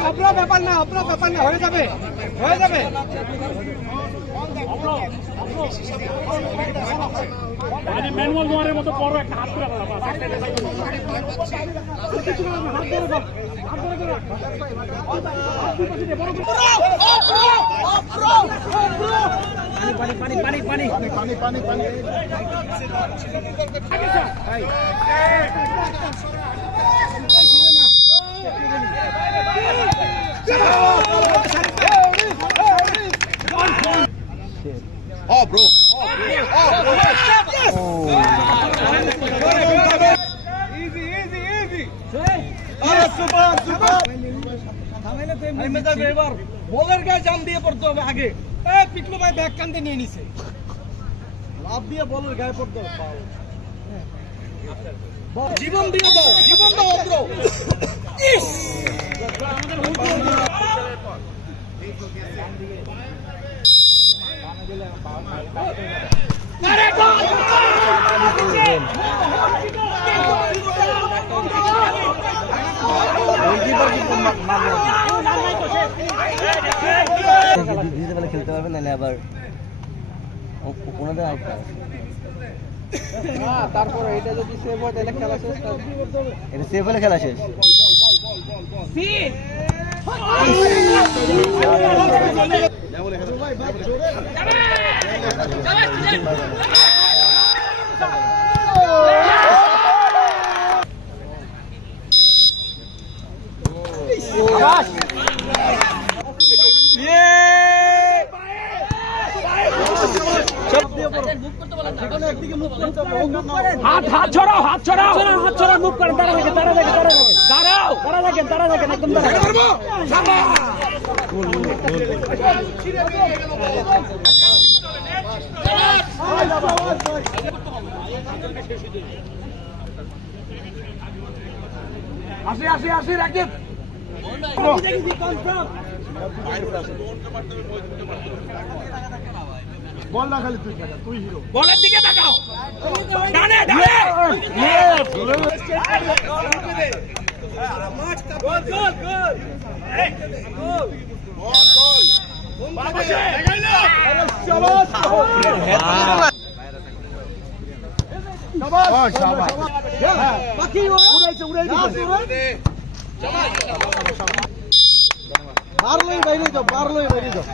আপনার ব্যাপার না হয়ে যাবে ম্যানুয়াল নোয়ারের মতো বড় একটা হাত করে পানি Oh, bro. বলের গায়ে জাম দিয়ে পড়তে হবে আগে। পিকলু ভাই ব্যাগ কান্দে নিয়ে নিছে, লাভ দিয়ে বলের গায়ে পড়তে হবে। জীবন দিয়ে দাও, জীবন দাও ব্রো। খেলতে পারবেন না আবার ওনাদের আরেকটা তারপরে এটা যদি সেভ হয় তাহলে খেলা শেষ। এটা সেভ হলে খেলা শেষ। হাত ছড়াও মুভ করেন, তারা দেখেন একদম আসি রাকিব বল না খালি তুই হিরো। বলের দিকে তাকাও, ডানে বারলোই বাইরে যাও।